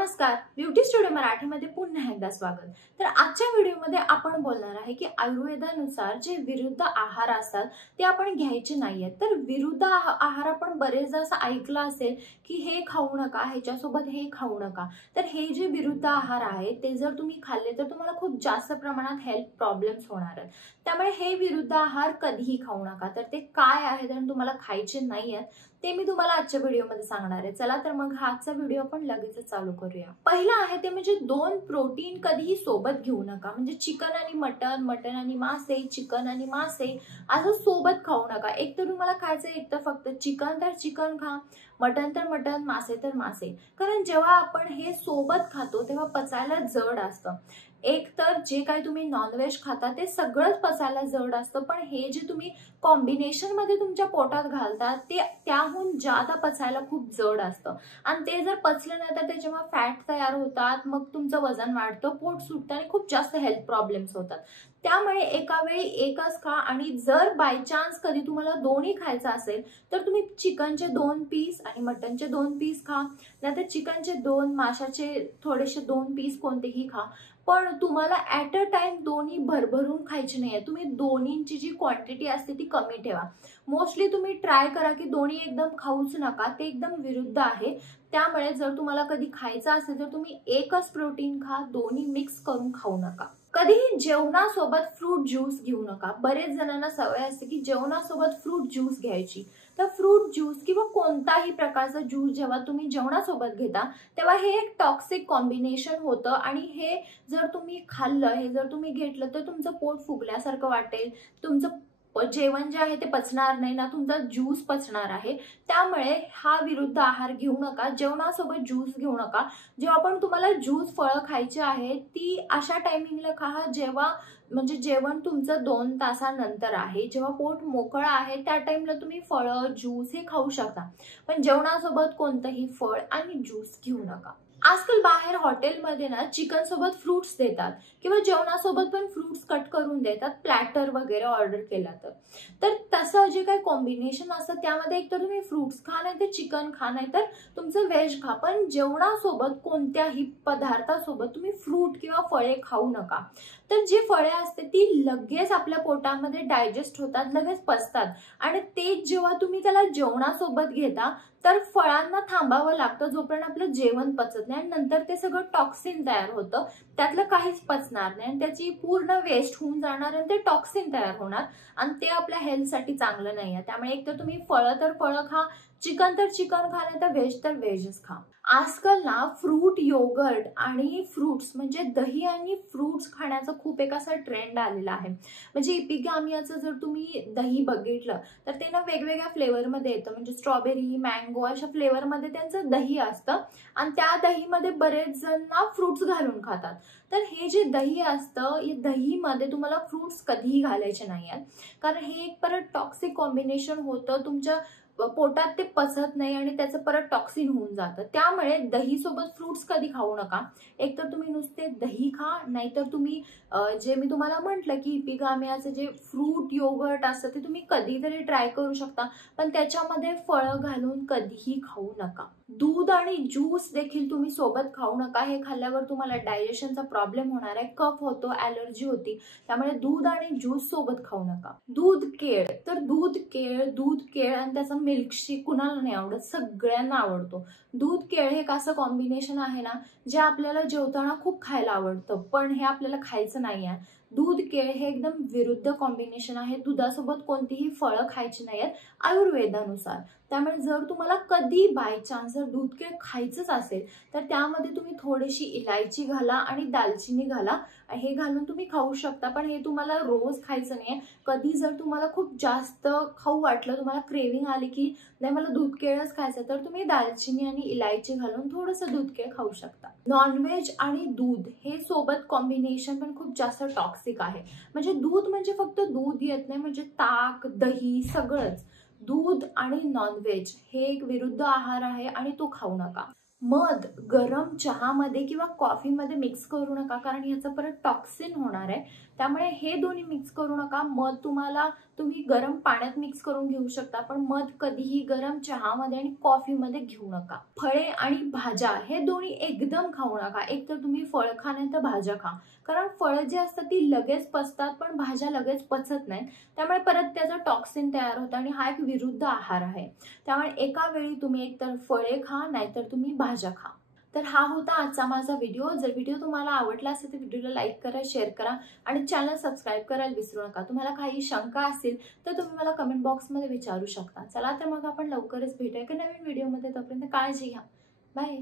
नमस्कार, beauty studio मराठीमध्ये पुन्हा एकदा स्वागत। तर आजच्या व्हिडिओमध्ये आपण बोलणार आहे की आयुर्वेदानुसार जे विरुद्ध आहार असतात ते आपण घ्यायचे नाहीयेत। तर विरुद्ध आहार आपण बरेचदा असं ऐकलं असेल की हे खाऊ नका, ह्याच्यासोबत हे खाऊ नका। तर हे जे विरुद्ध आहार आहे ते जर तुम्ही खाल्ले तर तुम्हाला खूप जास्त प्रमाणात हेल्थ प्रॉब्लेम्स होणार आहेत। त्यामुळे हे विरुद्ध आहार कधीही खाऊ नका। तर ते काय आहेत आणि तुम्हाला खायचे नाहीयेत ते मी तुम्हाला आजच्या व्हिडिओमध्ये सांगणार आहे। चला तर मग आजचा व्हिडिओ आपण लगेच चालू करूया। पहिला आहे ते म्हणजे दोन प्रोटीन कधीही सोबत घेऊ नका। म्हणजे चिकन आणि मटन, मटन आणि मासे, चिकन आणि मासे असं सोबत खाऊ नका। एक तर तुम्हाला खायचं एक तर फक्त चिकन तर चिकन खा, मटन तर मटन, मासे तर मासे। कारण जेव्हा आपण हे सोबत खातो तेव्हा पचायला जड असतं। एक तर जे काही तुम्ही नॉनव्हेज खाता ते सगळंच पचायला जड असतं, पण हे जे तुम्ही कॉम्बिनेशन मध्ये तुमच्या पोटात घालतात ते त्याहून जादा पचायला खूप जड असतं। आणि ते जर पचलं नाही तर त्याच्यामुळे फॅट तयार होतात, मग तुमचं वजन वाढतं, पोट सुटतं आणि खूप जास्त हेल्थ प्रॉब्लेम्स होतात। त्यामुळे एका वेळी एकच खा। आणि जर बाय चान्स कधी तुम्हाला दोन्ही खायचं असेल तर तुम्ही चिकनचे 2 पीस आणि मटनचे 2 पीस खा, नाहीतर चिकनचे 2, माशाचे थोडेसे 2 पीस कोणतेही खा। पण तुम्हाला ॲट अ टाइम दोन्ही भरभरून खायचे नाहीये। तुम्ही दोन्हींची जी क्वांटिटी असते ती कमी ठेवा। मोस्टली तुम्ही ट्राय करा की दोन्ही एकदम खाऊच नका, ते एकदम विरुद्ध आहे। त्यामुळे जर तुम्हाला कधी खायचं असेल तर तुम्ही एकच प्रोटीन खा, दोन्ही मिक्स करून खाऊ नका। कधीही जेवणासोबत फ्रूट ज्यूस घेऊ नका। बरेच जणांना सवय असते की जेवणासोबत फ्रूट ज्यूस घ्यायची। तर फ्रूट ज्यूस किंवा कोणताही प्रकारचा ज्यूस जेव्हा तुम्ही जेवणासोबत घेता तेव्हा हे एक टॉक्सिक कॉम्बिनेशन होतं आणि हे जर तुम्ही खाल्लं, हे जर तुम्ही घेतलं तर तुमचं पोट फुगल्यासारखं वाटेल, तुमचं जेवण जे आहे ते पचणार नाही ना, तुमचा ज्यूस पचणार आहे। त्यामुळे हा विरुद्ध आहार घेऊ नका। जेवणासोबत ज्यूस घेऊ नका। जेव्हा पण तुम्हाला ज्यूस फळं खायची आहे ती अशा टायमिंगला खा जेव्हा म्हणजे जेवण तुमचं 2 तासानंतर आहे, जेव्हा पोट मोकळं आहे त्या टाइमला तुम्ही फळं ज्यूस हे खाऊ शकता, पण जेवणासोबत कोणतंही फळ आणि ज्यूस घेऊ नका। आजकाल बाहेर हॉटेलमध्ये ना चिकन सोबत फ्रूट्स देतात किंवा जेवणासोबत पण फ्रूट्स कट करून देतात, प्लॅटर वगैरे ऑर्डर केला तर तसं जे काही कॉम्बिनेशन असतं त्यामध्ये एक तर तुम्ही फ्रूट्स खा, नाही तर चिकन खा, नाही तर तुमचं व्हेज खा, पण जेवणासोबत कोणत्याही पदार्थासोबत तुम्ही फ्रूट किंवा फळे खाऊ नका। तर जी फळे असते ती लगेच आपल्या पोटामध्ये डायजेस्ट होतात, लगेच पचतात आणि तेच जेव्हा तुम्ही त्याला जेवणासोबत घेता तर फळांना थांबावं लागतं जोपर्यंत आपलं जेवण पचत नाही, आणि नंतर ते सगळं टॉक्सिन तयार होतं, त्यातलं काहीच पचणार नाही आणि त्याची पूर्ण वेस्ट होऊन जाणार आणि ते टॉक्सिन तयार होणार आणि ते आपल्या हेल्थसाठी चांगलं नाही आहे। त्यामुळे एक तर तुम्ही फळं तर फळं खा, चिकन तर चिकन खा, नाही तर व्हेज तर व्हेजच खा। आजकाल ना फ्रूट योगर्ट आणि फ्रूट्स म्हणजे दही आणि फ्रूट्स खाण्याचा खूप एक असा ट्रेंड आलेला आहे। म्हणजे इपिगामियाचं जर तुम्ही दही बघितलं तर ते ना वेगवेगळ्या फ्लेवरमध्ये येतं, म्हणजे स्ट्रॉबेरी, मँगो अशा फ्लेवरमध्ये त्यांचं दही असतं आणि त्या दहीमध्ये बरेच जण ना फ्रूट्स घालून खातात। तर हे जे दही असतं या दहीमध्ये तुम्हाला फ्रूट्स कधीही घालायचे नाही आहेत, कारण हे एक परत टॉक्सिक कॉम्बिनेशन होतं, तुमच्या पोटात ते पचत नाही आणि त्याचं परत टॉक्सिन होऊन जातं। त्यामुळे दही सोबत फ्रूट्स कधी खाऊ नका। एक तर तुम्ही नुसते दही खा, नाहीतर तुम्ही जे मी तुम्हाला म्हटलं की इपिगामियाचं जे फ्रूट योगर्ट असतं ते तुम्ही कधीतरी ट्राय करू शकता, पण त्याच्यामध्ये फळं घालून कधीही खाऊ नका। दूध आणि ज्यूस देखील तुम्ही सोबत खाऊ नका। हे खाल्ल्यावर तुम्हाला डायजेशनचा प्रॉब्लेम होणार आहे, कफ होतो, ॲलर्जी होती, त्यामुळे दूध आणि ज्यूस सोबत खाऊ नका। दूध केळ तर दूध केळ आणि त्याचा मिल्कशेक कुणाला नाही आवडत, सगळ्यांना आवडतो। दूध केळ हे एक असं कॉम्बिनेशन आहे ना जे आपल्याला जेवताना खूप खायला आवडतं, पण हे आपल्याला खायचं नाही आहे। दूध केळ हे एकदम विरुद्ध कॉम्बिनेशन आहे। दुधासोबत कोणतीही फळं खायची नाहीयेत आयुर्वेदानुसार। त्यामुळे जर तुम्हाला कधी बाय चान्स जर दूध केळ खायचंच असेल तर त्यामध्ये तुम्ही थोडीशी इलायची घाला आणि दालचिनी घाला, हे घालून तुम्ही खाऊ शकता, पण हे तुम्हाला रोज खायचं नाहीये। कधी जर तुम्हाला खूप जास्त खाऊ वाटलं, तुम्हाला क्रेविंग आली की नाही मला दूध केळच खायचं, तर तुम्ही दालचिनी आणि इलायची घालून थोडंसं दूध केळ खाऊ शकता। नॉनव्हेज आणि दूध हे सोबत कॉम्बिनेशन पण खूप जास्त टॉक्सिक आहे। म्हणजे दूध म्हणजे फक्त दूध येत नाही, म्हणजे ताक, दही सगळंच। दूध आणि नॉनव्हेज हे एक विरुद्ध आहार आहे आणि तो खाऊ नका। मध गरम चहामध्ये किंवा कॉफीमध्ये मिक्स करू नका, कारण ह्याचं परत टॉक्सिन होणार आहे। त्यामुळे हे दोन्ही मिक्स करू नका। मध तुम्हाला तुम्ही गरम पाण्यात मिक्स करून घेऊ शकता, पण मध कधीही गरम चहामध्ये आणि कॉफीमध्ये घेऊ नका. फळे आणि भाज्या हे दोन्ही एकदम खाऊ नका. एक तर तुम्ही फळ खा नाही तर भाज्या खा, कारण फळं जी असतात ती लगेच पचतात पण भाज्या लगेच पचत नाहीत, त्यामुळे परत त्याचं टॉक्सिन तयार होतं आणि हा एक विरुद्ध आहार आहे. त्यामुळे एका वेळी तुम्ही एकतर फळे खा नाहीतर तुम्ही भाज्या खा. तर हा होता आजचा माझा व्हिडिओ. जर व्हिडिओ तुम्हाला आवडला असेल तर व्हिडिओला लाईक करा, शेअर करा आणि चॅनल सबस्क्राईब करायला विसरू नका. तुम्हाला काही शंका असतील तर तुम्ही मला कमेंट बॉक्समध्ये विचारू शकता. चला तर मग आपण लवकरच भेटूया एका नवीन व्हिडिओमध्ये. तोपर्यंत काळजी घ्या. बाय.